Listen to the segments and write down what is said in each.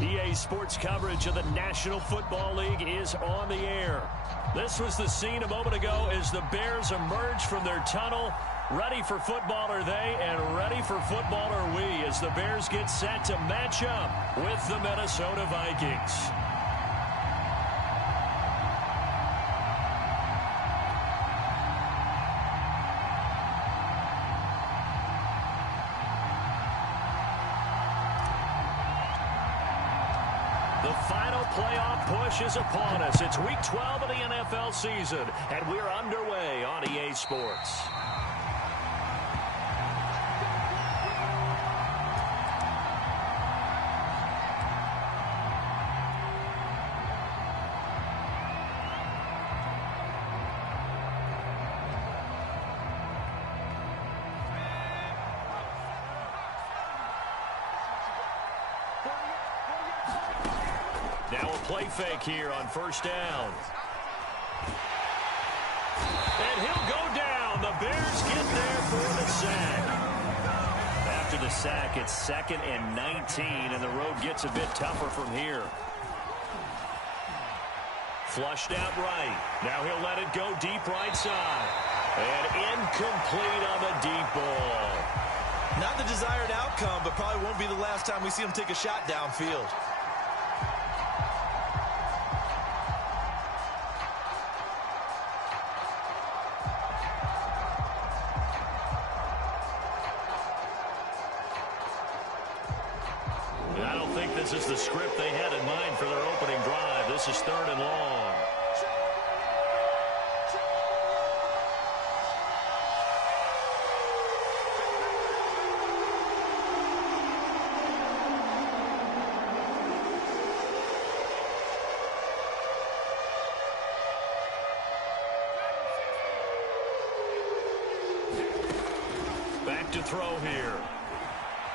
EA Sports coverage of the National Football League is on the air. This was the scene a moment ago as the Bears emerge from their tunnel. Ready for football are they, and ready for football are we as the Bears get set to match up with the Minnesota Vikings. The final playoff push is upon us. It's Week 12 of the NFL season, and we're underway on EA Sports. Now a play fake here on first down. And he'll go down. The Bears get there for the sack. After the sack, it's 2nd and 19, and the road gets a bit tougher from here. Flushed out right. Now he'll let it go deep right side. And incomplete on the deep ball. Not the desired outcome, but probably won't be the last time we see him take a shot downfield. I don't think this is the script they had in mind for their opening drive. This is 3rd and long. Back to throw here.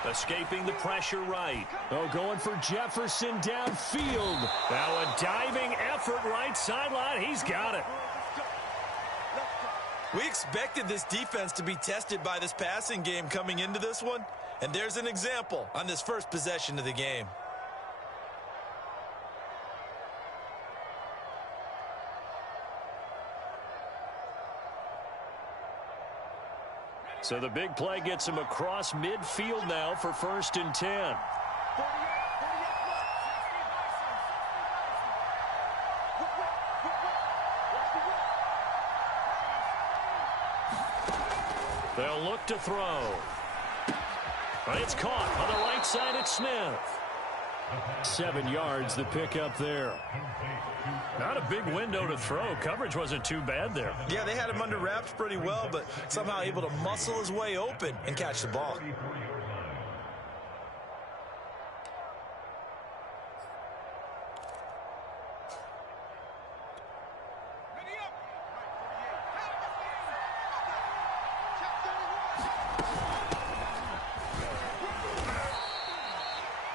Escaping the pressure right. Oh, going for Jefferson downfield. Now a diving effort right sideline. He's got it. We expected this defense to be tested by this passing game coming into this one. And there's an example on this first possession of the game. So the big play gets him across midfield now for 1st and 10. They'll look to throw. It's caught on the right side at Smith. 7 yards the pickup there. Not a big window to throw. Coverage wasn't too bad there. Yeah, they had him under wraps pretty well, but somehow able to muscle his way open and catch the ball.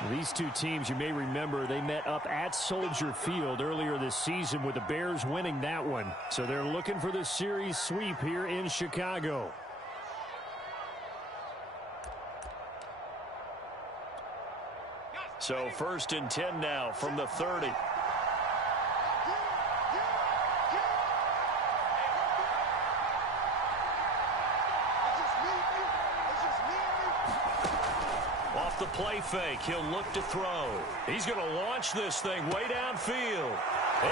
These two teams, you may remember, they met up at Soldier Field earlier this season with the Bears winning that one. So they're looking for the series sweep here in Chicago. So 1st and 10 now from the 30. Off the play fake, he'll look to throw. He's going to launch this thing way downfield.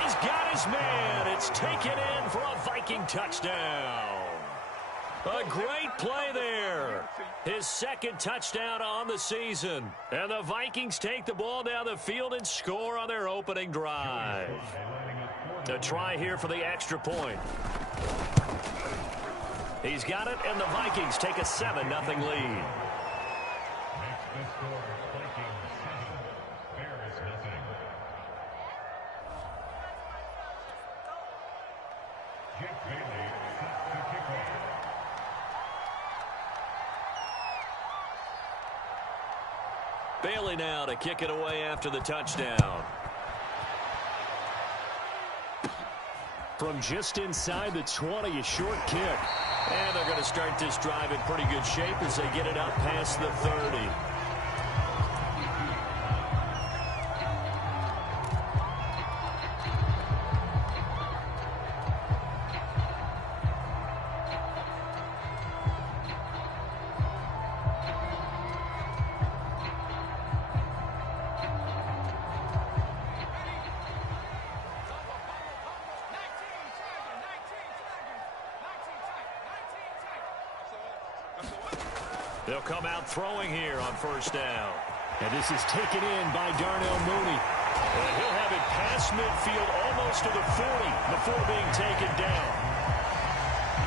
He's got his man. It's taken in for a Viking touchdown. A great play there. His 2nd touchdown on the season. And the Vikings take the ball down the field and score on their opening drive. A try here for the extra point. He's got it, and the Vikings take a 7-0 lead. Bailey now to kick it away after the touchdown. From just inside the 20, a short kick. And they're going to start this drive in pretty good shape as they get it up past the 30. They'll come out throwing here on first down. And this is taken in by Darnell Mooney. And he'll have it past midfield almost to the 40 before being taken down.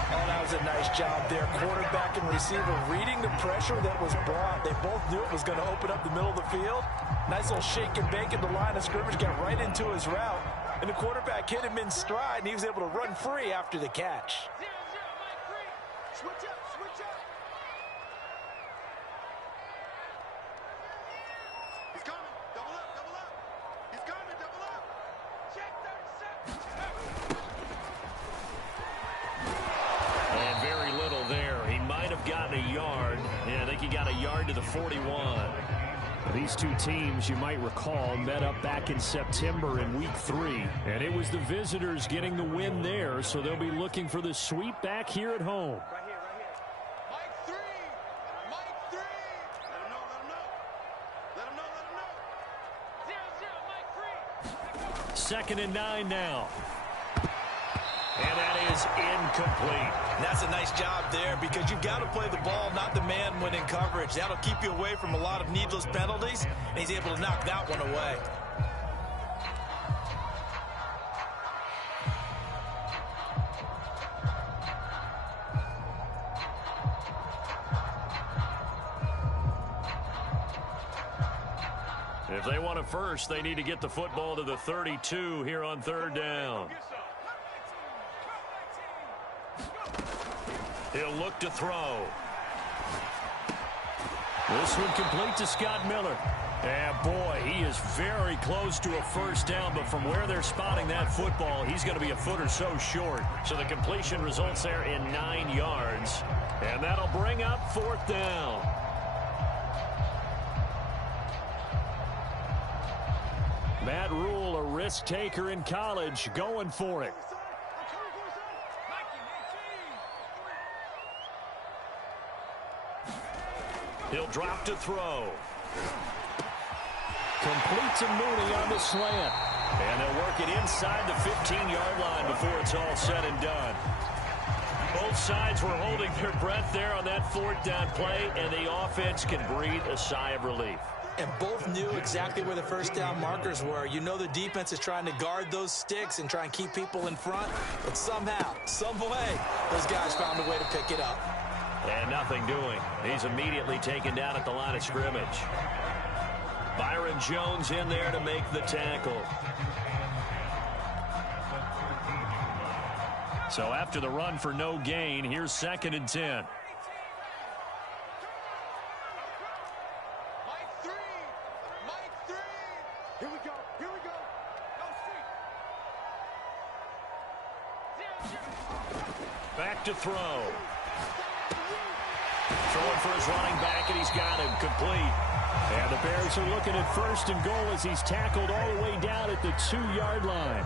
Oh, that was a nice job there. Quarterback and receiver reading the pressure that was brought. They both knew it was going to open up the middle of the field. Nice little shake and bake at the line of scrimmage, got right into his route. And the quarterback hit him in stride, and he was able to run free after the catch. Switch up, switch up. He's coming. Double up, double up. He's coming, double up. Check 37. And very little there. He might have gotten a yard. Yeah, I think he got a yard to the 41. These two teams, you might recall, met up back in September in Week 3. And it was the visitors getting the win there, so they'll be looking for the sweep back here at home. Right here, right here. Mike 3. Mike 3. Let him know, let him know. Let him know, let him know. 0-0, Mike 3. Second and 9 now. And that is incomplete. And that's a nice job there because you've got to play the ball, not the man when in coverage. That'll keep you away from a lot of needless penalties, and he's able to knock that one away. If they want it first, they need to get the football to the 32 here on third down. He'll look to throw. This one complete to Scott Miller. And boy, he is very close to a first down, but from where they're spotting that football, he's going to be a foot or so short. So the completion results there in 9 yards. And that'll bring up fourth down. Matt Rule, a risk taker in college, going for it. He'll drop to throw. Complete to Mooney on the slant. And they'll work it inside the 15-yard line before it's all said and done. Both sides were holding their breath there on that fourth down play, and the offense can breathe a sigh of relief. And both knew exactly where the first down markers were. You know the defense is trying to guard those sticks and try and keep people in front, but somehow, some way, those guys found a way to pick it up. And nothing doing. He's immediately taken down at the line of scrimmage. Byron Jones in there to make the tackle. So after the run for no gain, here's second and 10. Mike 3. Mike 3. Here we go. Here we go. Go Back to throw. Throwing for his running back, and he's got him complete. And the Bears are looking at first and goal as he's tackled all the way down at the 2-yard line.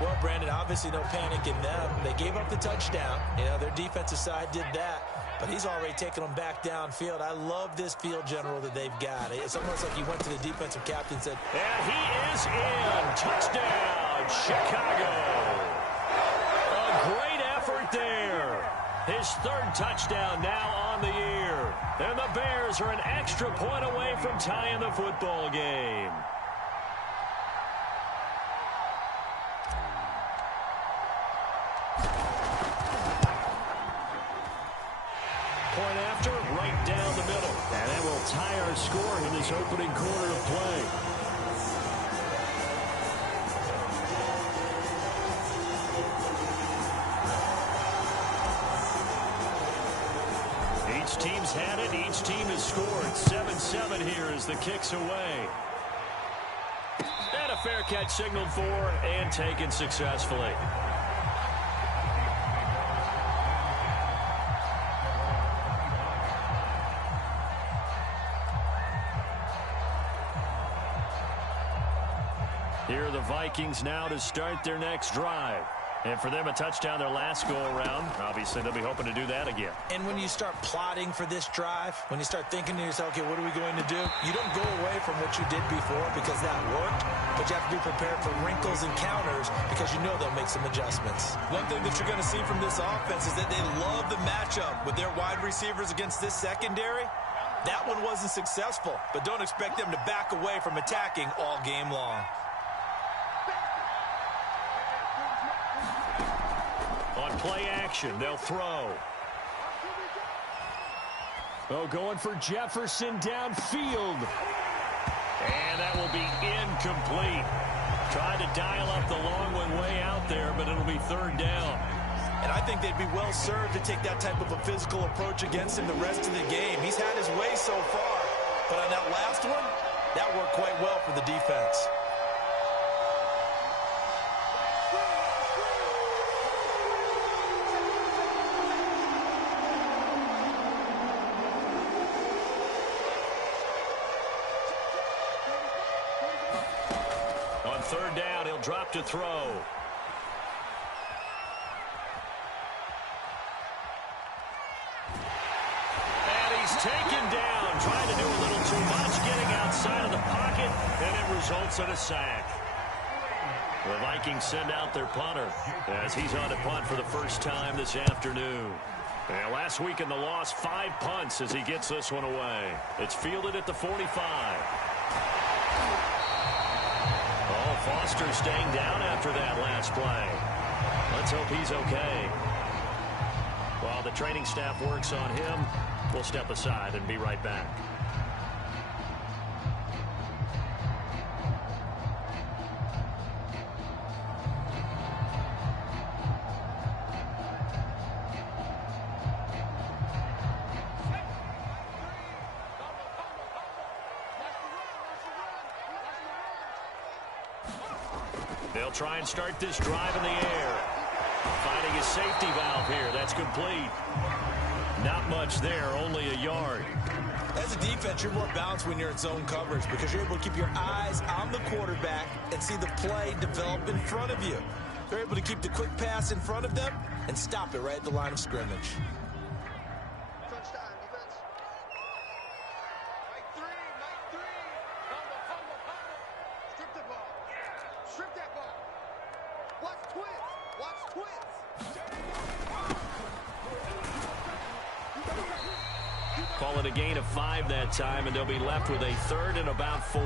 Well, Brandon, obviously no panic in them. They gave up the touchdown. You know, their defensive side did that. But he's already taken them back downfield. I love this field general that they've got. It's almost like he went to the defensive captain and said, and he is in. Touchdown, Chicago. A great effort there. His third touchdown now on the year. And the Bears are an extra point away from tying the football game. Point after, right down the middle. And that will tie our score in this opening quarter of play. Each team's had it. Each team has scored. 7-7 here as the kick's away. And a fair catch signaled for and taken successfully. Here are the Vikings now to start their next drive. And for them, a touchdown their last go-around. Obviously, they'll be hoping to do that again. And when you start plotting for this drive, when you start thinking to yourself, okay, what are we going to do? You don't go away from what you did before because that worked, but you have to be prepared for wrinkles and counters because you know they'll make some adjustments. One thing that you're going to see from this offense is that they love the matchup with their wide receivers against this secondary. That one wasn't successful, but don't expect them to back away from attacking all game long. On play action, they'll throw. Oh, going for Jefferson downfield. And that will be incomplete. Tried to dial up the long one way out there, but it'll be third down. And I think they'd be well served to take that type of a physical approach against him the rest of the game. He's had his way so far, but on that last one, that worked quite well for the defense. On third down, he'll drop to throw. Taken down, trying to do a little too much, getting outside of the pocket, and it results in a sack. The Vikings send out their punter as he's on to punt for the first time this afternoon. And last week in the loss, 5 punts as he gets this one away. It's fielded at the 45. Oh, Foster staying down after that last play. Let's hope he's okay. While the training staff works on him, we'll step aside and be right back. They'll try and start this drive in the air. Finding his safety valve here. That's complete. Not much there, only a yard. As a defense, you're more balanced when you're in zone coverage because you're able to keep your eyes on the quarterback and see the play develop in front of you. They're able to keep the quick pass in front of them and stop it right at the line of scrimmage. Touchdown, defense. Mike three. Combo. Strip the ball. Strip that ball. Watch twins. Call it a gain of 5 that time, and they'll be left with a third and about 4.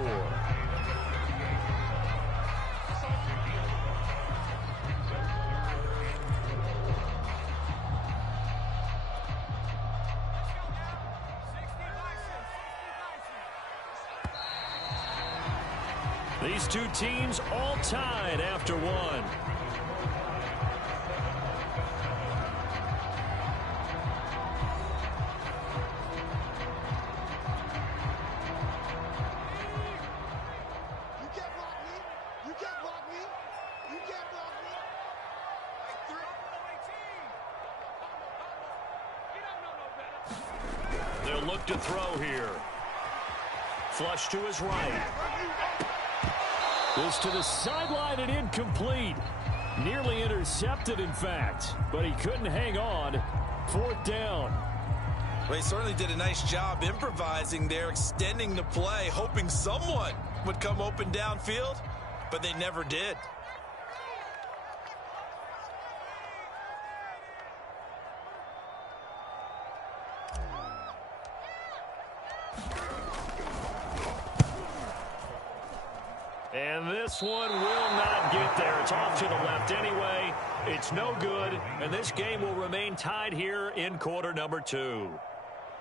These two teams all tied after one. They'll look to throw here. Flush to his right. This to the sideline and incomplete. Nearly intercepted, in fact, but he couldn't hang on. Fourth down. Well, he certainly did a nice job improvising there, extending the play, hoping someone would come open downfield, but they never did. And this one will not get there. It's off to the left anyway. It's no good, and this game will remain tied here in quarter number 2.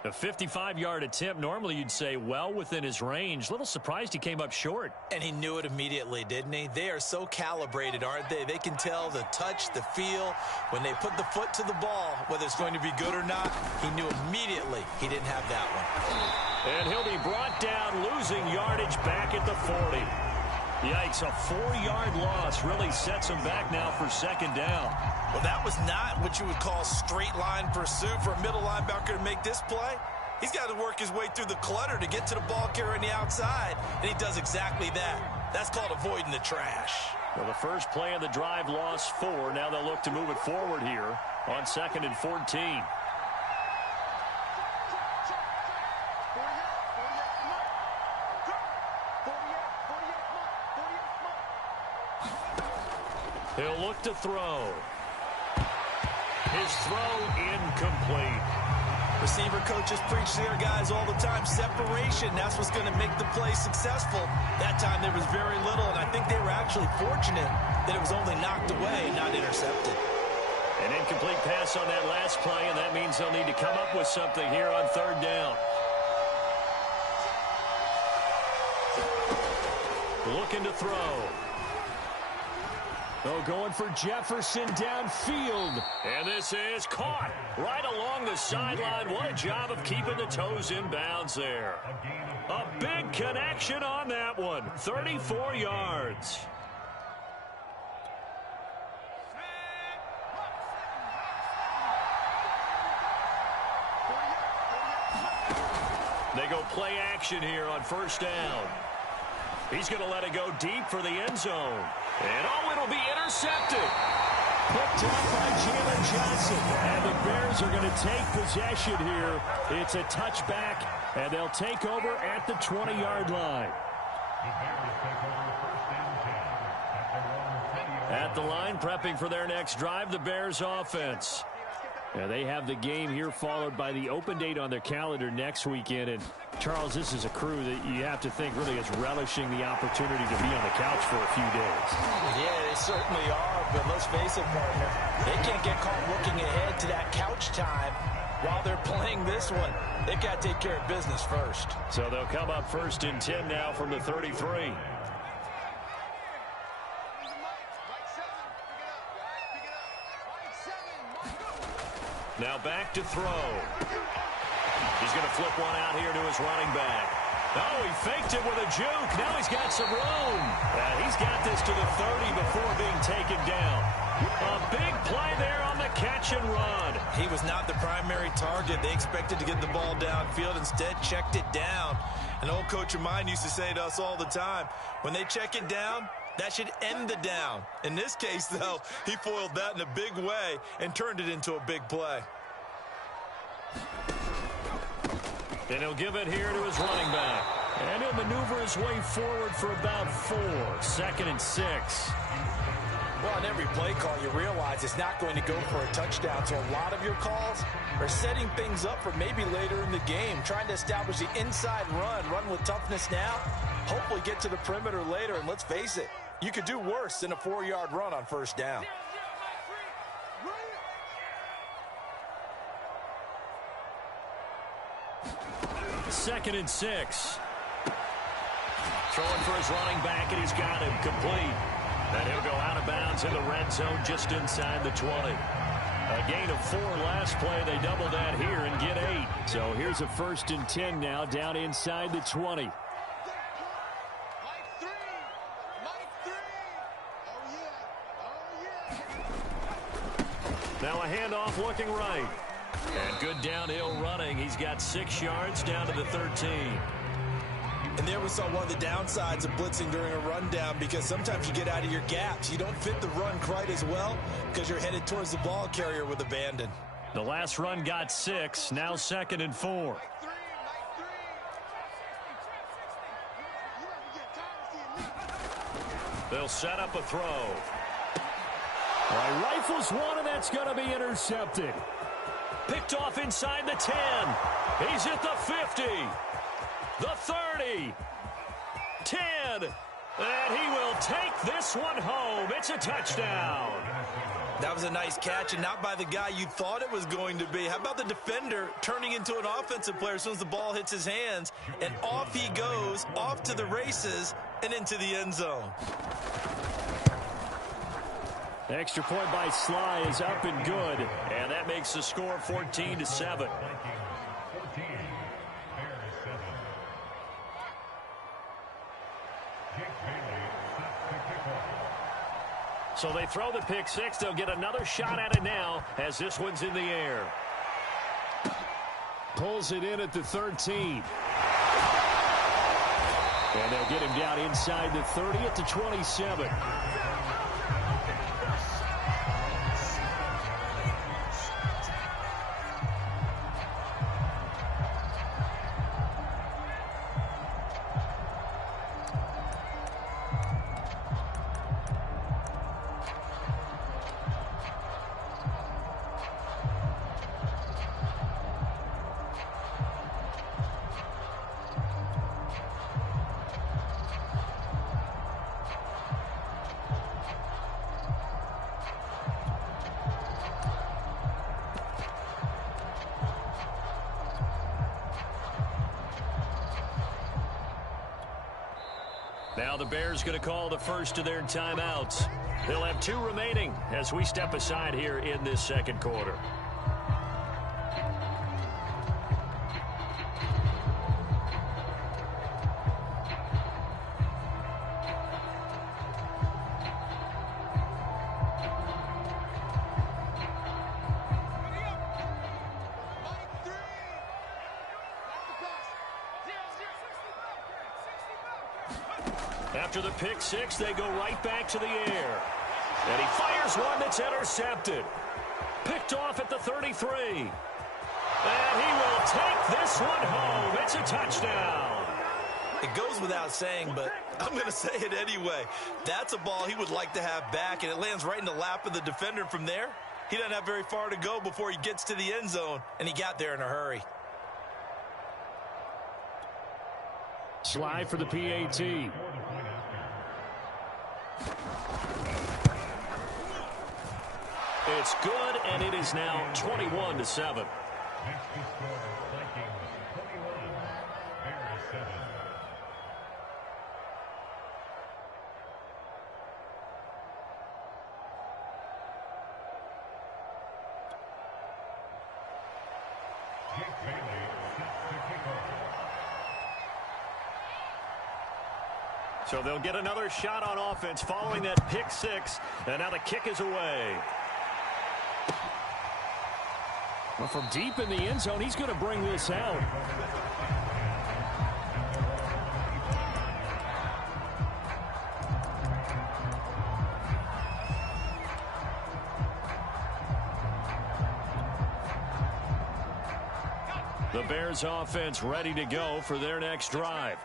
A 55-yard attempt, normally you'd say well within his range. Little surprised he came up short. And he knew it immediately, didn't he? They are so calibrated, aren't they? They can tell the touch, the feel. When they put the foot to the ball, whether it's going to be good or not, he knew immediately he didn't have that one. And he'll be brought down, losing yardage back at the 40. Yikes, a 4-yard loss really sets him back now for second down. Well, that was not what you would call straight line pursuit for a middle linebacker to make this play. He's got to work his way through the clutter to get to the ball carrier on the outside, and he does exactly that. That's called avoiding the trash. Well, the first play of the drive lost 4. Now they'll look to move it forward here on 2nd and 14. He'll look to throw. His throw incomplete. Receiver coaches preach to their guys all the time. Separation, that's what's going to make the play successful. That time there was very little, and I think they were actually fortunate that it was only knocked away, not intercepted. An incomplete pass on that last play, and that means they'll need to come up with something here on 3rd down. Looking to throw. Oh, going for Jefferson downfield. And this is caught right along the sideline. What a job of keeping the toes in bounds there. A big connection on that one. 34 yards. They go play action here on 1st down. He's going to let it go deep for the end zone. And, oh, it'll be intercepted. Picked up by Jalen Johnson. And the Bears are going to take possession here. It's a touchback, and they'll take over at the 20-yard line. At the line, prepping for their next drive, the Bears offense. Now they have the game here followed by the open date on their calendar next weekend. And, Charles, this is a crew that you have to think really is relishing the opportunity to be on the couch for a few days. Yeah, they certainly are, but let's face it, partner. They can't get caught looking ahead to that couch time while they're playing this one. They've got to take care of business first. So they'll come up 1st and 10 now from the 33. Now back to throw. He's going to flip one out here to his running back. Oh, he faked it with a juke. Now he's got some room. He's got this to the 30 before being taken down. A big play there on the catch and run. He was not the primary target. They expected to get the ball downfield. Instead, checked it down. An old coach of mine used to say to us all the time, when they check it down, that should end the down. In this case, though, he foiled that in a big way and turned it into a big play. And he'll give it here to his running back. And he'll maneuver his way forward for about 4. 2nd and 6. Well, on every play call, you realize it's not going to go for a touchdown. So a lot of your calls are setting things up for maybe later in the game, trying to establish the inside run with toughness now, hopefully get to the perimeter later. And let's face it, you could do worse than a 4-yard run on 1st down. Second and 6. Throwing for his running back, and he's got him complete. And he'll go out of bounds in the red zone just inside the 20. A gain of 4 last play. They double that here and get 8. So here's a 1st and 10 now down inside the 20. Now a handoff looking right. And good downhill running. He's got 6 yards down to the 13. And there we saw one of the downsides of blitzing during a rundown, because sometimes you get out of your gaps. You don't fit the run quite as well because you're headed towards the ball carrier with abandon. The last run got 6. Now 2nd and 4. They'll set up a throw. Well, rifles one, and that's going to be intercepted. Picked off inside the 10. He's at the 50. The 30. 10. And he will take this one home. It's a touchdown. That was a nice catch, and not by the guy you thought it was going to be. How about the defender turning into an offensive player as soon as the ball hits his hands, and off he goes, off to the races, and into the end zone. The extra point by Sly is up and good, and that makes the score 14-7. So they throw the pick six. They'll get another shot at it now as this one's in the air. Pulls it in at the 13. And they'll get him down inside the 30 at the 27. Now the Bears going to call the first of their timeouts. They'll have 2 remaining as we step aside here in this second quarter. After the pick six, they go right back to the air. And he fires one that's intercepted. Picked off at the 33. And he will take this one home. It's a touchdown. It goes without saying, but I'm going to say it anyway. That's a ball he would like to have back, and it lands right in the lap of the defender. From there, he doesn't have very far to go before he gets to the end zone, and he got there in a hurry. Slide for the PAT. It's good, and it is now 21-7. So they'll get another shot on offense following that pick six, and now the kick is away. Well, from deep in the end zone, he's going to bring this out. The Bears offense ready to go for their next drive.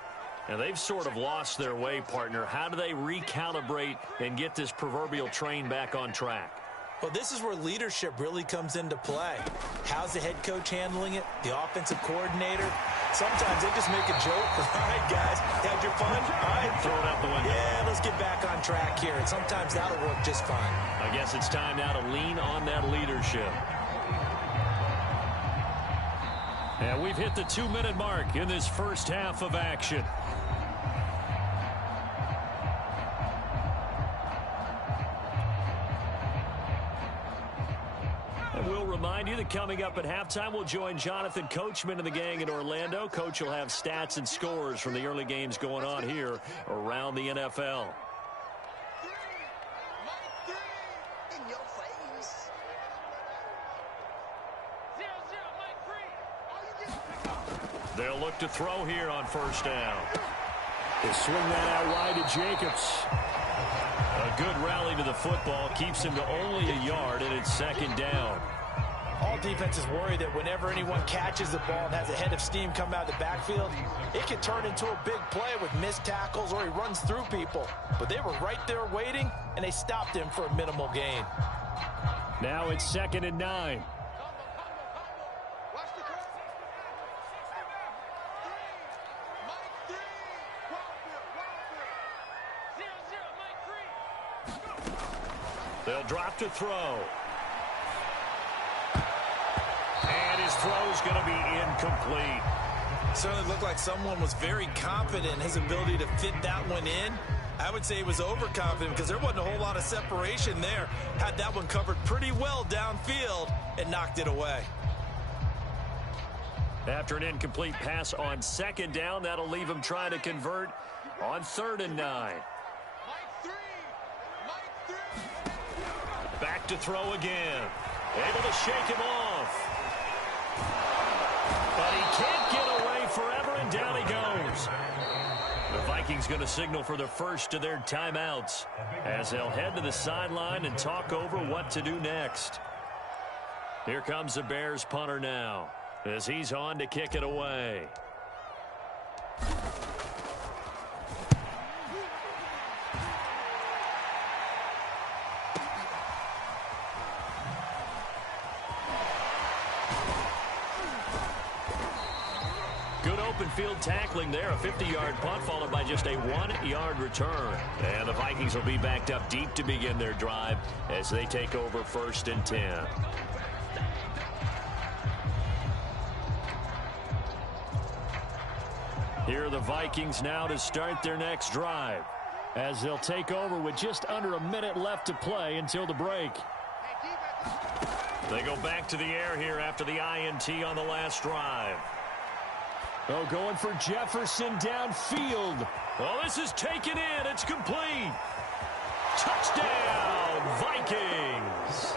And they've sort of lost their way, partner. How do they recalibrate and get this proverbial train back on track? Well, this is where leadership really comes into play. How's the head coach handling it? The offensive coordinator? Sometimes they just make a joke. All right, guys, had your fun? All right. Throw it out the window. Yeah, let's get back on track here. And sometimes that'll work just fine. I guess it's time now to lean on that leadership. And we've hit the 2-minute mark in this first half of action. And we'll remind you that coming up at halftime, we'll join Jonathan Coachman and the gang in Orlando. Coach will have stats and scores from the early games going on here around the NFL. They'll look to throw here on first down. They swing that out wide to Jacobs. A good rally to the football keeps him to only a yard, and it's second down. All defenses worry that whenever anyone catches the ball and has a head of steam come out of the backfield, it can turn into a big play with missed tackles or he runs through people. But they were right there waiting, and they stopped him for a minimal gain. Now it's 2nd and 9. They'll drop to throw. And his throw's going to be incomplete. Certainly looked like someone was very confident in his ability to fit that one in. I would say he was overconfident because there wasn't a whole lot of separation there. Had that one covered pretty well downfield and knocked it away. After an incomplete pass on 2nd down, that'll leave him trying to convert on 3rd and 9. Back to throw again. Able to shake him off. But he can't get away forever, and down he goes. The Vikings Vikings going to signal for the first of their timeouts as they'll head to the sideline and talk over what to do next. Here comes the Bears punter now as he's on to kick it away. Good open field tackling there. A 50-yard punt followed by just a 1-yard return. And the Vikings will be backed up deep to begin their drive as they take over 1st and 10. Here are the Vikings now to start their next drive as they'll take over with just under a minute left to play until the break. They go back to the air here after the INT on the last drive. Oh, going for Jefferson downfield. Well, this is taken in. It's complete. Touchdown, Vikings.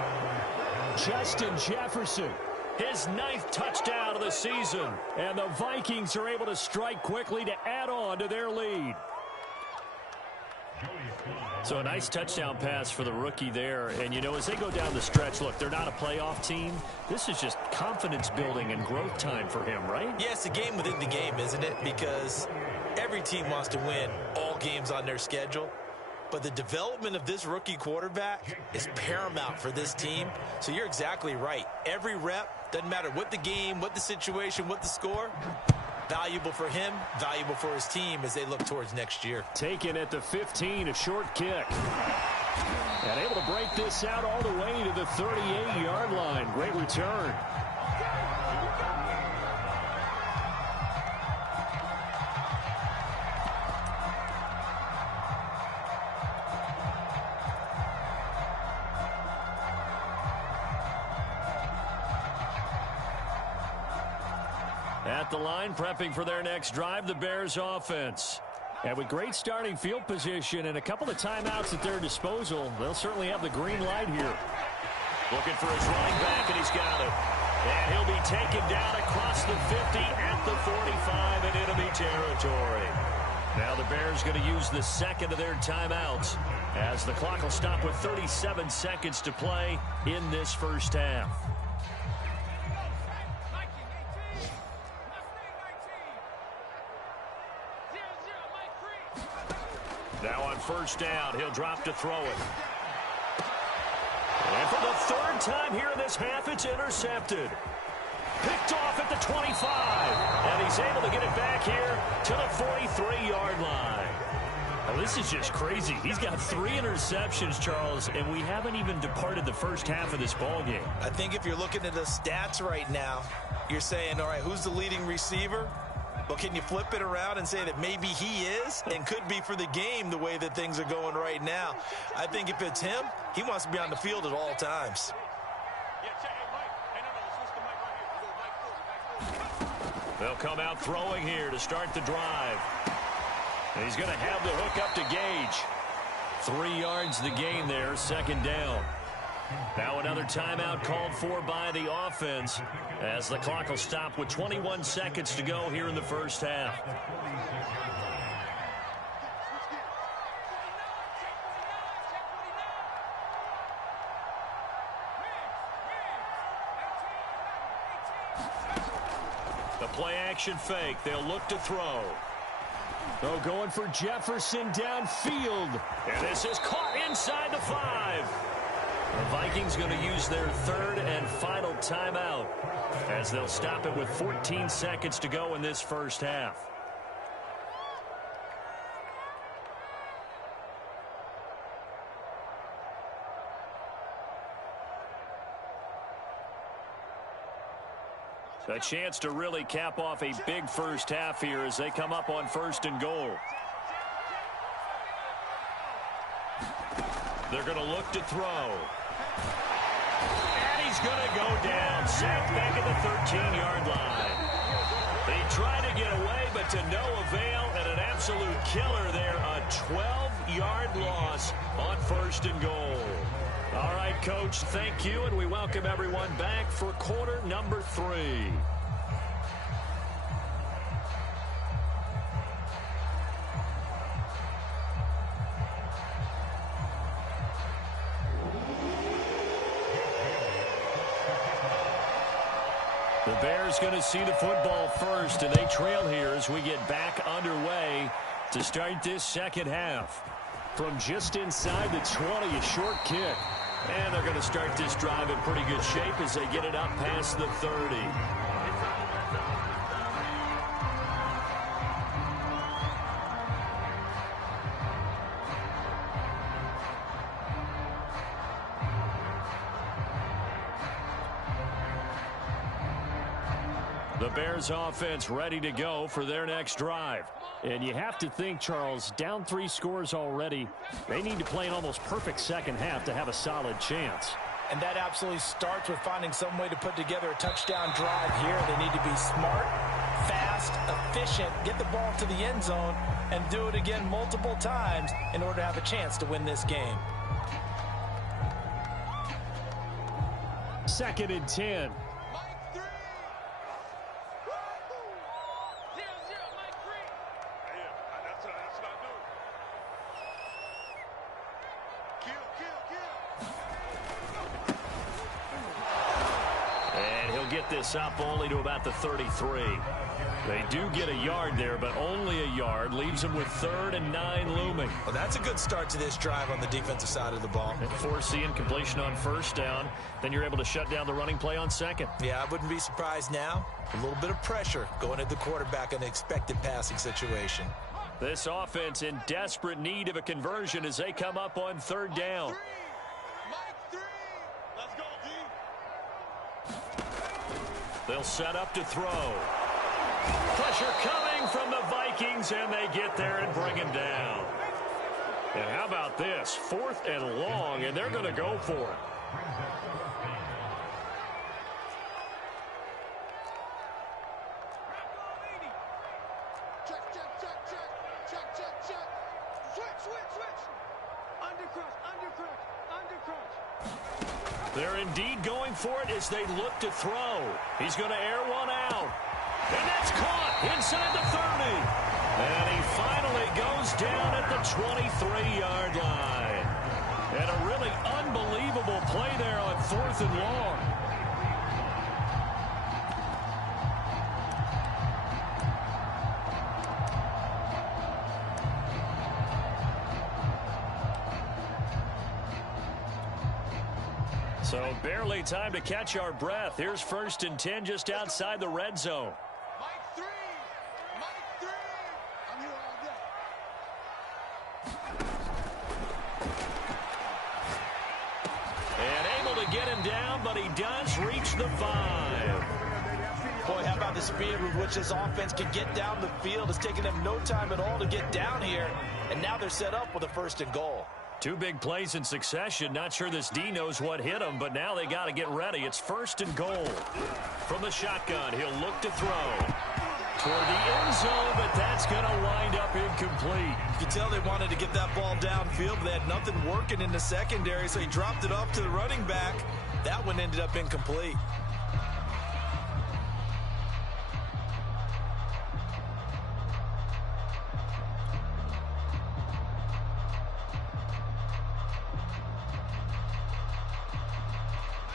Justin Jefferson, his 9th touchdown of the season. And the Vikings are able to strike quickly to add on to their lead. So a nice touchdown pass for the rookie there. And, you know, as they go down the stretch, look, they're not a playoff team. This is just confidence building and growth time for him, right? Yeah, it's a game within the game, isn't it? Because every team wants to win all games on their schedule. But the development of this rookie quarterback is paramount for this team. So you're exactly right. Every rep, doesn't matter what the game, what the situation, what the score, valuable for him, valuable for his team as they look towards next year. Taken at the 15, a short kick. And able to break this out all the way to the 38-yard line. Great return. At the line, prepping for their next drive, the Bears offense. And with great starting field position and a couple of timeouts at their disposal, they'll certainly have the green light here. Looking for his running back, and he's got it. And he'll be taken down across the 50 at the 45 in enemy territory. Now the Bears going to use the second of their timeouts as the clock will stop with 37 seconds to play in this first half. Now on first down, he'll drop to throw it. And for the 3rd time here in this half, it's intercepted. Picked off at the 25. And he's able to get it back here to the 43-yard line. Oh, this is just crazy. He's got 3 interceptions, Charles, and we haven't even departed the first half of this ballgame. I think if you're looking at the stats right now, you're saying, all right, who's the leading receiver? Well, can you flip it around and say that maybe he is and could be for the game the way that things are going right now? I think if it's him, he wants to be on the field at all times. They'll come out throwing here to start the drive. And he's going to have the hook up to Gage. 3 yards the gain there, 2nd down. Now another timeout called for by the offense as the clock will stop with 21 seconds to go here in the first half. The play action fake. They'll look to throw. Oh, going for Jefferson downfield. And this is caught inside the 5. The Vikings going to use their 3rd and final timeout as they'll stop it with 14 seconds to go in this first half. A chance to really cap off a big first half here as they come up on 1st and goal. They're going to look to throw. And he's going to go down. Sacked back at the 13-yard line. They tried to get away, but to no avail, and an absolute killer there. A 12-yard loss on 1st and goal. All right, Coach, thank you, and we welcome everyone back for quarter number 3. The Bears going to see the football first, and they trail here as we get back underway to start this second half. From just inside the 20, a short kick. And they're going to start this drive in pretty good shape as they get it up past the 30. The Bears offense ready to go for their next drive. And you have to think, Charles, down 3 scores already. They need to play an almost perfect second half to have a solid chance. And that absolutely starts with finding some way to put together a touchdown drive here. They need to be smart, fast, efficient, get the ball to the end zone, and do it again multiple times in order to have a chance to win this game. 2nd and 10. This up only to about the 33. They do get a yard there, but only a yard. Leaves them with 3rd and 9 looming. Well, that's a good start to this drive on the defensive side of the ball. And forcing completion on 1st down. Then you're able to shut down the running play on 2nd. Yeah, I wouldn't be surprised now. A little bit of pressure going at the quarterback in an expected passing situation. This offense in desperate need of a conversion as they come up on 3rd down. They'll set up to throw. Pressure coming from the Vikings, and they get there and bring him down. And how about this? 4th and long, and they're going to go for it. They're indeed going for it as they look to throw. He's going to air one out. And that's caught inside the 30. And he finally goes down at the 23-yard line. And a really unbelievable play there on 4th and long. So barely time to catch our breath. Here's 1st and 10 just outside the red zone. Mike 3. I'm here all day. And able to get him down, but he does reach the 5. Boy, how about the speed with which this offense can get down the field? It's taken them no time at all to get down here. And now they're set up with a 1st and goal. 2 big plays in succession. Not sure this D knows what hit him, but now they got to get ready. It's 1st and goal. From the shotgun, he'll look to throw. Toward the end zone, but that's going to wind up incomplete. You can tell they wanted to get that ball downfield, but they had nothing working in the secondary, so he dropped it off to the running back. That one ended up incomplete.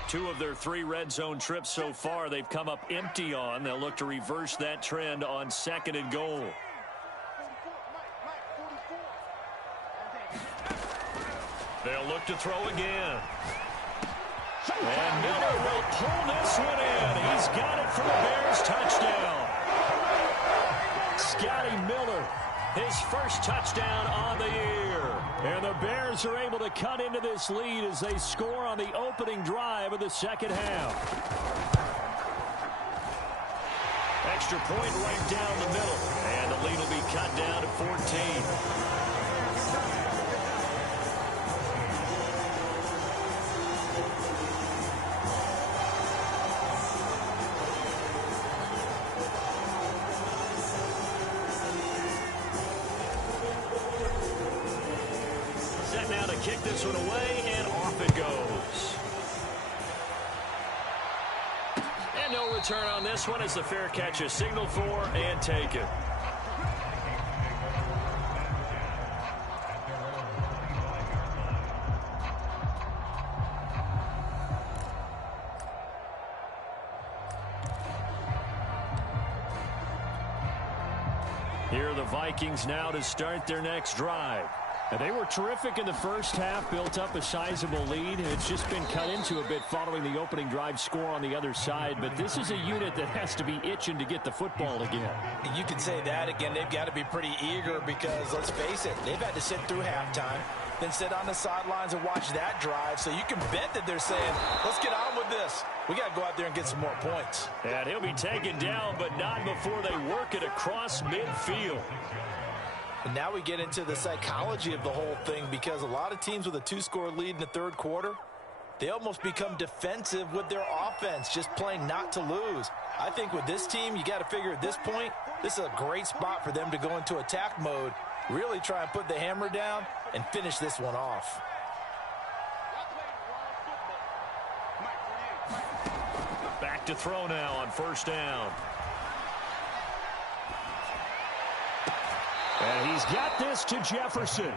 Two of their 3 red zone trips so far, they've come up empty on. They'll look to reverse that trend on 2nd and goal. They'll look to throw again. And Miller will pull this one in. He's got it for the Bears touchdown. Scotty Miller, his 1st touchdown on the year. And the Bears are able to cut into this lead as they score on the opening drive of the second half. Extra point right down the middle. And the lead will be cut down to 14. Now to kick this one away, and off it goes. And no return on this one as the fair catch is signaled for and taken. Here are the Vikings now to start their next drive. And they were terrific in the first half, built up a sizable lead. It's just been cut into a bit following the opening drive score on the other side. But this is a unit that has to be itching to get the football again. You could say that again. They've got to be pretty eager because, let's face it, they've had to sit through halftime, then sit on the sidelines and watch that drive. So you can bet that they're saying, let's get on with this. We got to go out there and get some more points. And he'll be taken down, but not before they work it across midfield. And now we get into the psychology of the whole thing, because a lot of teams with a 2-score lead in the third quarter, they almost become defensive with their offense, just playing not to lose. I think with this team, you got to figure at this point, this is a great spot for them to go into attack mode, really try and put the hammer down and finish this one off. Back to throw now on first down. And he's got this to Jefferson.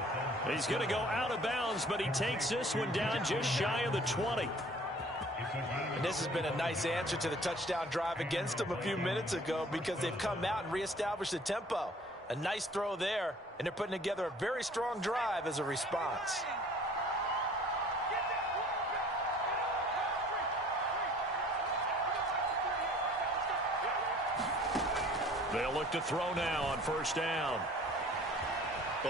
He's going to go out of bounds, but he takes this one down just shy of the 20. And this has been a nice answer to the touchdown drive against them a few minutes ago, because they've come out and reestablished the tempo. A nice throw there, and they're putting together a very strong drive as a response. They'll look to throw now on first down.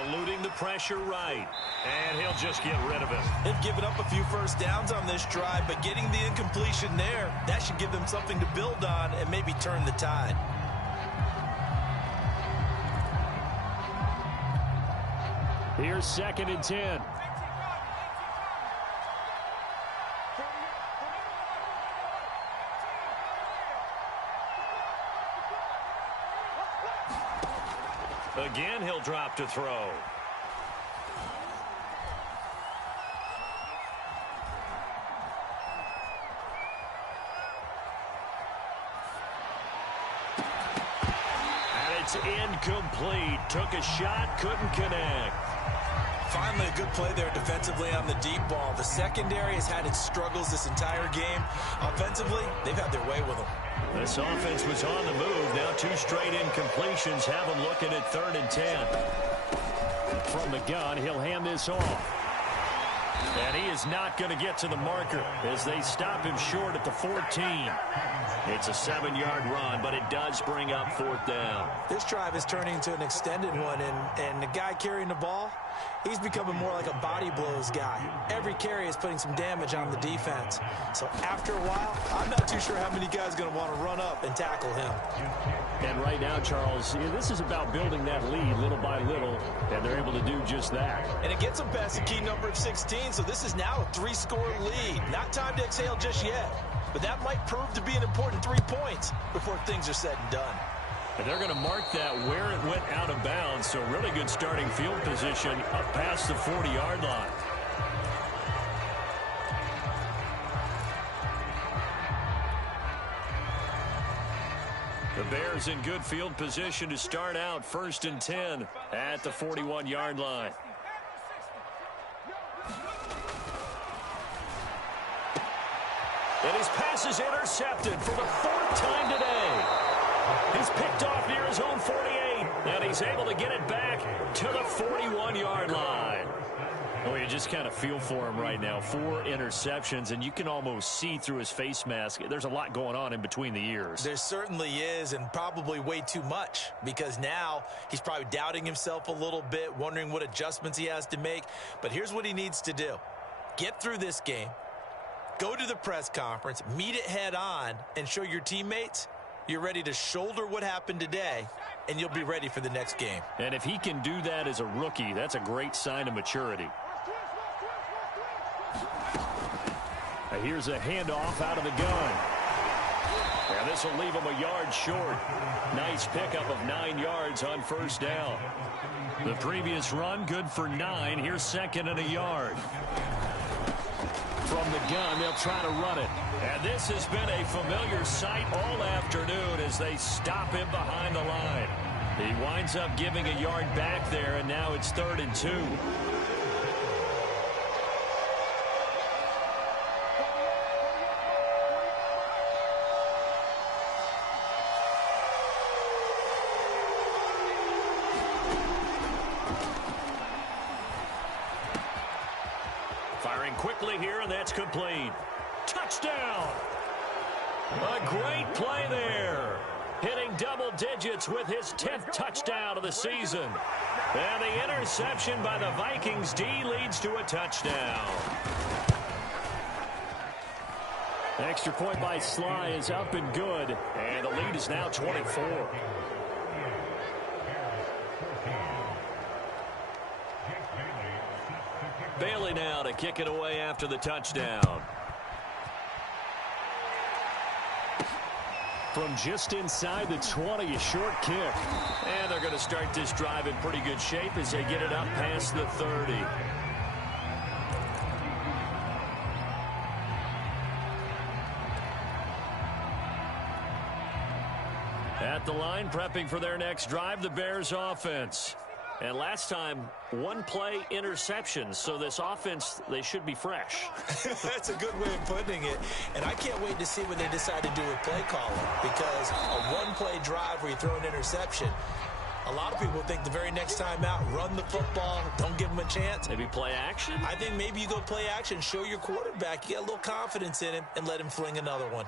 Eluding the pressure right. And he'll just get rid of it. They've given up a few first downs on this drive, but getting the incompletion there, that should give them something to build on and maybe turn the tide. Here's 2nd and 10. Again, he'll drop to throw. And it's incomplete. Took a shot, couldn't connect. Finally, a good play there defensively on the deep ball. The secondary has had its struggles this entire game. Offensively, they've had their way with them. This offense was on the move. Now 2 straight incompletions have them looking at 3rd and 10. From the gun, he'll hand this off. And he is not going to get to the marker as they stop him short at the 14. It's a 7-yard run, but it does bring up 4th down. This drive is turning into an extended one, and the guy carrying the ball, he's becoming more like a body blows guy. Every carry is putting some damage on the defense. So after a while, I'm not too sure how many guys are going to want to run up and tackle him. And right now, Charles, this is about building that lead little by little, and they're able to do just that. And it gets them past the key number of 16, so this is now a 3-score lead. Not time to exhale just yet, but that might prove to be an important 3 points before things are said and done. And they're going to mark that where it went out of bounds, so really good starting field position up past the 40-yard line. The Bears in good field position to start out 1st and 10 at the 41-yard line. And his pass is intercepted for the 4th time today. He's picked off near his own 48, and he's able to get it back to the 41-yard line. Oh, you just kind of feel for him right now. 4 interceptions, and you can almost see through his face mask. There's a lot going on in between the ears. There certainly is, and probably way too much, because now he's probably doubting himself a little bit, wondering what adjustments he has to make. But here's what he needs to do. Get through this game, go to the press conference, meet it head on, and show your teammates you're ready to shoulder what happened today, and you'll be ready for the next game. And if he can do that as a rookie, that's a great sign of maturity. Now here's a handoff out of the gun. And this will leave him a yard short. Nice pickup of 9 yards on first down. The previous run, good for 9. Here's 2nd and a yard. From the gun, they'll try to run it. And this has been a familiar sight all afternoon as they stop him behind the line. He winds up giving a yard back there, and now it's 3rd and 2. 20 here, and that's complete. Touchdown! A great play there. Hitting double digits with his 10th touchdown of the season. And the interception by the Vikings D leads to a touchdown. Extra point by Sly is up and good. And the lead is now 24. Bailey now to kick it away after the touchdown. From just inside the 20, a short kick. And they're going to start this drive in pretty good shape as they get it up past the 30. At the line, prepping for their next drive, the Bears offense. And last time, one play interception. So this offense, they should be fresh. That's a good way of putting it. And I can't wait to see what they decide to do with play calling. Because a one-play drive where you throw an interception, a lot of people think the very next time out, run the football, don't give them a chance. Maybe play action? I think maybe you go play action, show your quarterback, you get a little confidence in him, and let him fling another one.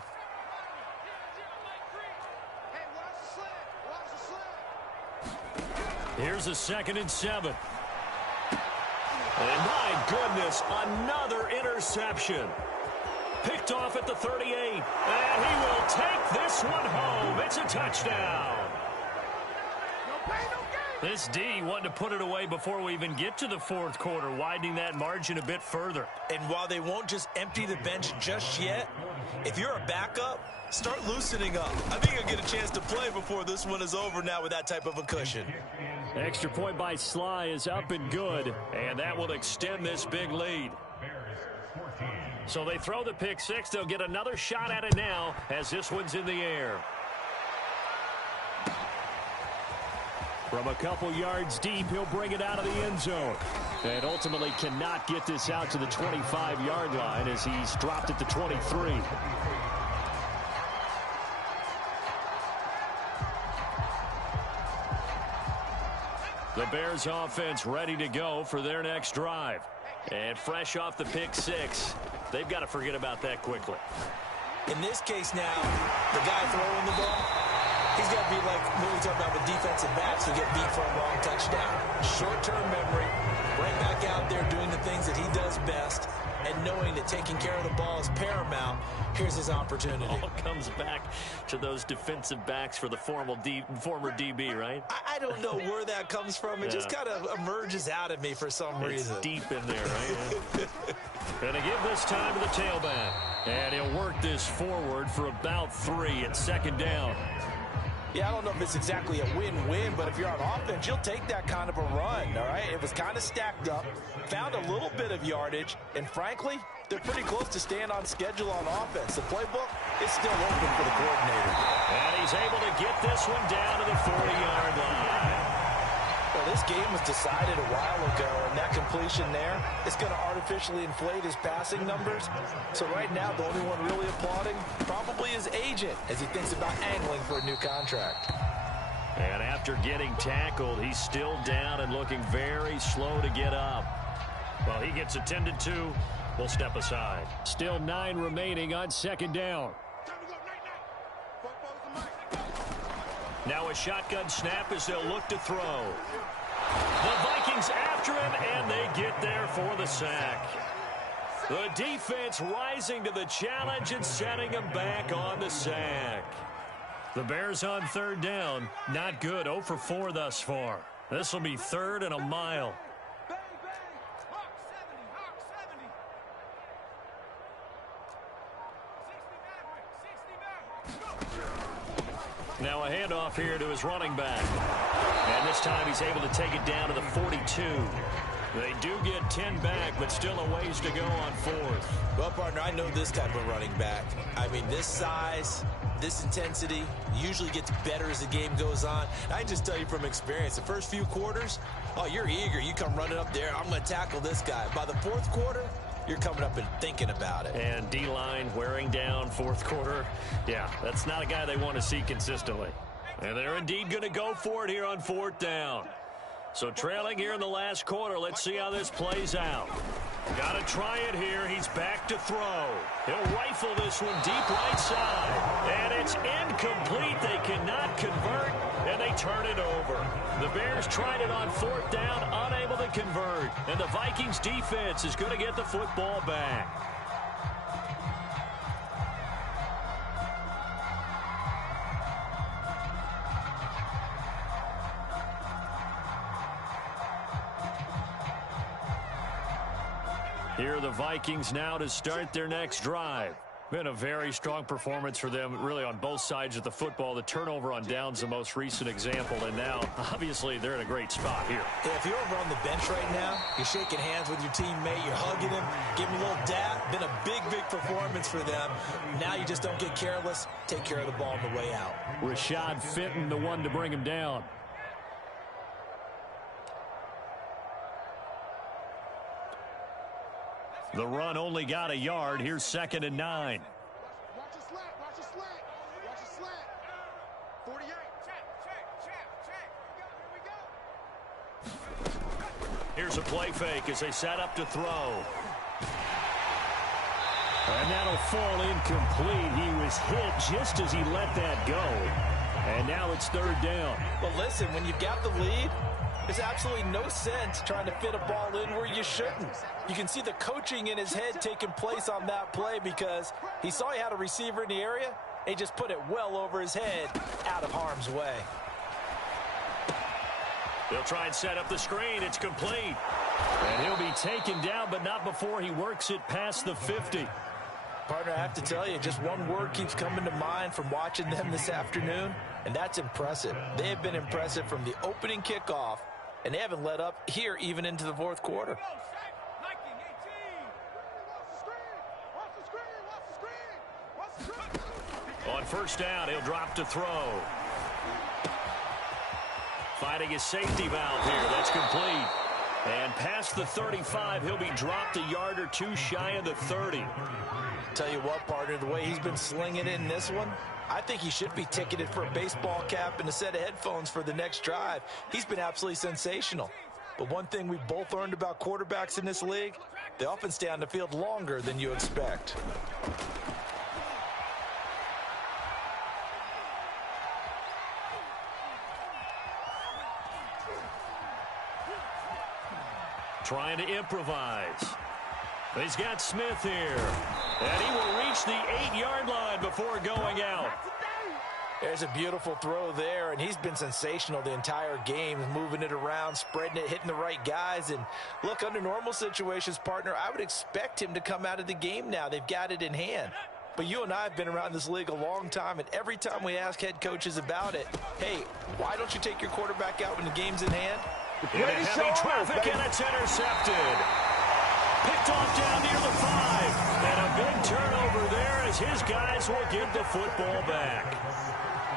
Here's a 2nd and 7. And my goodness, another interception. Picked off at the 38. And he will take this one home. It's a touchdown. This D wanted to put it away before we even get to the 4th quarter, widening that margin a bit further. And while they won't just empty the bench just yet, if you're a backup, start loosening up. I think you'll get a chance to play before this one is over now with that type of a cushion. Extra point by Sly is up and good. And that will extend this big lead. So they throw the pick six. They'll get another shot at it now as this one's in the air. From a couple yards deep, he'll bring it out of the end zone. And ultimately cannot get this out to the 25-yard line as he's dropped at the 23. The Bears offense ready to go for their next drive. And fresh off the pick six, they've got to forget about that quickly. In this case now, the guy throwing the ball, he's got to be like what we talk about with defensive backs who get beat for a long touchdown. Short-term memory, right back out there doing the things that he does best, and knowing that taking care of the ball is paramount. Here's his opportunity. All comes back to those defensive backs for the former DB, right? I don't know where that comes from. It just kind of emerges out of me for some reason. It's deep in there, right? Going to give this time to the tailback. And he'll work this forward for about 3 at 2nd down. Yeah, I don't know if it's exactly a win-win, but if you're on offense, you'll take that kind of a run, all right? It was kind of stacked up, found a little bit of yardage, and frankly, they're pretty close to staying on schedule on offense. The playbook is still open for the coordinator. And he's able to get this one down to the 40-yard line. Well, this game was decided a while ago, and that completion there is going to artificially inflate his passing numbers. So right now, the only one really applauding probably his agent as he thinks about angling for a new contract. And after getting tackled, he's still down and looking very slow to get up. Well, he gets attended to. We'll step aside. Still 9 remaining on 2nd down. Now a shotgun snap as they'll look to throw. The Vikings after him, and they get there for the sack. The defense rising to the challenge and setting him back on the sack. The Bears on 3rd down. Not good. 0 for 4 thus far. This will be 3rd and a mile. Now a handoff here to his running back. And this time he's able to take it down to the 42. They do get 10 back, but still a ways to go on 4th. Well, partner, I know this type of running back. I mean, this size, this intensity usually gets better as the game goes on. I can just tell you from experience, the first few quarters, oh, you're eager. You come running up there, I'm going to tackle this guy. By the 4th quarter, you're coming up and thinking about it. And D-line wearing down 4th quarter. Yeah, that's not a guy they want to see consistently. And they're indeed going to go for it here on 4th down. So trailing here in the last quarter. Let's see how this plays out. Got to try it here. He's back to throw. He'll rifle this one deep right side. And it's incomplete. They cannot convert, and they turn it over. The Bears tried it on 4th down, unable to convert. And the Vikings defense is going to get the football back. Here are the Vikings now to start their next drive. Been a very strong performance for them, really, on both sides of the football. The turnover on downs, the most recent example, and now, obviously, they're in a great spot here. Yeah, if you're over on the bench right now, you're shaking hands with your teammate, you're hugging him, giving him a little dap. Been a big, big performance for them. Now you just don't get careless. Take care of the ball on the way out. Rashad Fenton, the one to bring him down. The run only got a yard. Here's 2nd and 9. Watch a slant. Watch a slant. Watch a slant. 48. Here we go. Here's a play fake as they set up to throw. And that'll fall incomplete. He was hit just as he let that go. And now it's 3rd down. Well, listen, when you've got the lead, there's absolutely no sense trying to fit a ball in where you shouldn't. You can see the coaching in his head taking place on that play because he saw he had a receiver in the area. He just put it well over his head, out of harm's way. They'll try and set up the screen. It's complete. And he'll be taken down, but not before he works it past the 50. Partner, I have to tell you, just one word keeps coming to mind from watching them this afternoon, and that's impressive. They have been impressive from the opening kickoff, and they haven't let up here even into the 4th quarter. On 1st down, he'll drop to throw. Fighting his safety valve here. That's complete. And past the 35, he'll be dropped a yard or two shy of the 30. Tell you what, partner, the way he's been slinging in this one, I think he should be ticketed for a baseball cap and a set of headphones for the next drive. He's been absolutely sensational. But one thing we both learned about quarterbacks in this league, they often stay on the field longer than you expect. Trying to improvise. He's got Smith here. And he will reach the 8-yard line before going out. There's a beautiful throw there, and he's been sensational the entire game, moving it around, spreading it, hitting the right guys. And look, under normal situations, partner, I would expect him to come out of the game now. They've got it in hand. But you and I have been around this league a long time, and every time we ask head coaches about it, hey, why don't you take your quarterback out when the game's in hand? Into heavy traffic, and it's intercepted. Picked off down near the 5. And a big turnover there as his guys will get the football back.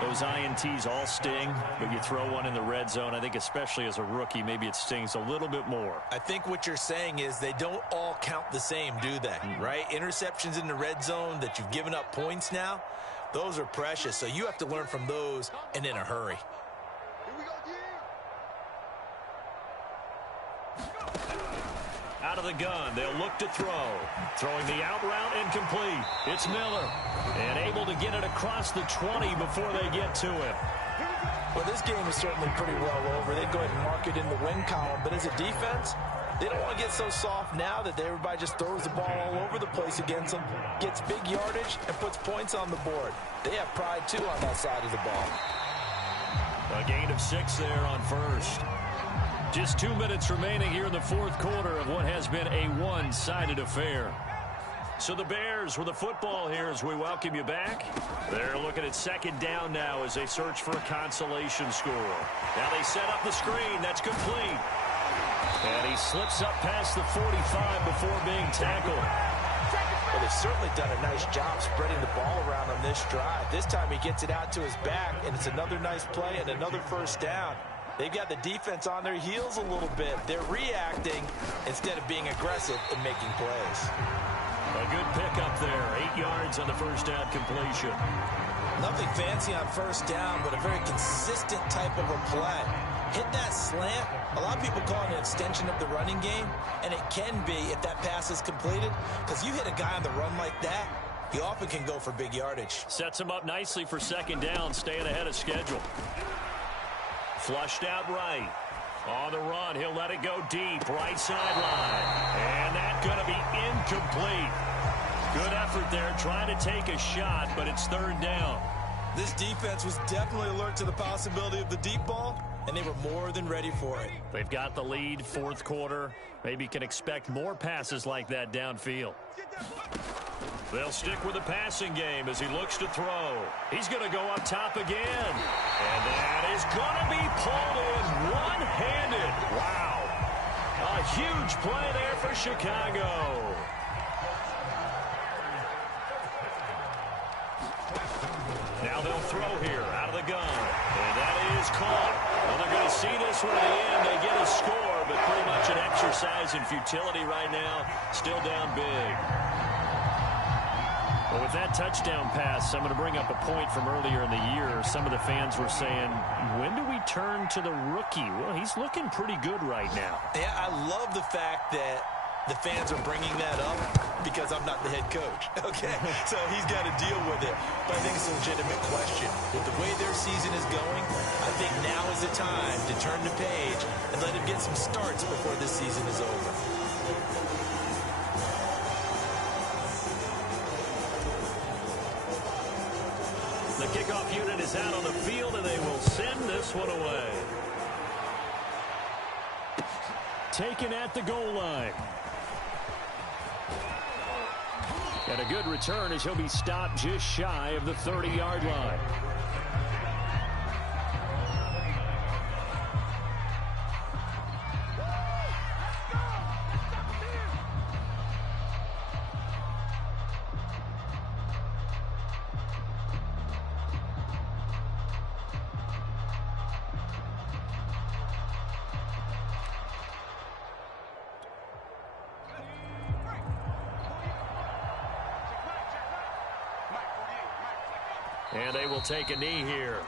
Those INTs all sting, but you throw one in the red zone, I think especially as a rookie, maybe it stings a little bit more. I think what you're saying is they don't all count the same, do they? Right? Interceptions in the red zone that you've given up points now, those are precious. So you have to learn from those and in a hurry. Out of the gun, they'll look to throw. Throwing the out route incomplete. It's Miller. And able to get it across the 20 before they get to it. Well, this game is certainly pretty well over. They go ahead and mark it in the win column. But as a defense, they don't want to get so soft now that everybody just throws the ball all over the place against them, gets big yardage, and puts points on the board. They have pride, too, on that side of the ball. A gain of 6 there on 1st. Just 2 minutes remaining here in the 4th quarter of what has been a one-sided affair. So the Bears with the football here as we welcome you back. They're looking at 2nd down now as they search for a consolation score. Now they set up the screen. That's complete. And he slips up past the 45 before being tackled. Well, they've certainly done a nice job spreading the ball around on this drive. This time he gets it out to his back, and it's another nice play and another 1st down. They've got the defense on their heels a little bit. They're reacting instead of being aggressive and making plays. A good pickup there. 8 yards on the 1st down completion. Nothing fancy on 1st down, but a very consistent type of a play. hit that slant. A lot of people call it an extension of the running game, and it can be if that pass is completed, because you hit a guy on the run like that, he often can go for big yardage. Sets him up nicely for second down, staying ahead of schedule. Flushed out right. On the run, he'll let it go deep, right sideline. And that's going to be incomplete. Good effort there, trying to take a shot, but it's third down. This defense was definitely alert to the possibility of the deep ball, and they were more than ready for it. They've got the lead, fourth quarter. Maybe can expect more passes like that downfield. They'll stick with the passing game as he looks to throw. He's going to go up top again. And that is going to be pulled in one-handed. Wow. A huge play there for Chicago. Now they'll throw here out of the gun. And that is caught. Well, they're going to see this one at the end. They get a score, but pretty much an exercise in futility right now. Still down big. Well, with that touchdown pass, I'm going to bring up a point from earlier in the year. Some of the fans were saying, when do we turn to the rookie? Well, he's looking pretty good right now. Yeah, I love the fact that the fans are bringing that up because I'm not the head coach, okay? So he's got to deal with it. But I think it's a legitimate question. With the way their season is going, I think now is the time to turn the page and let him get some starts before this season is over. The kickoff unit is out on the field, and they will send this one away. Taken at the goal line. And a good return as he'll be stopped just shy of the 30-yard line. And they will take a knee here.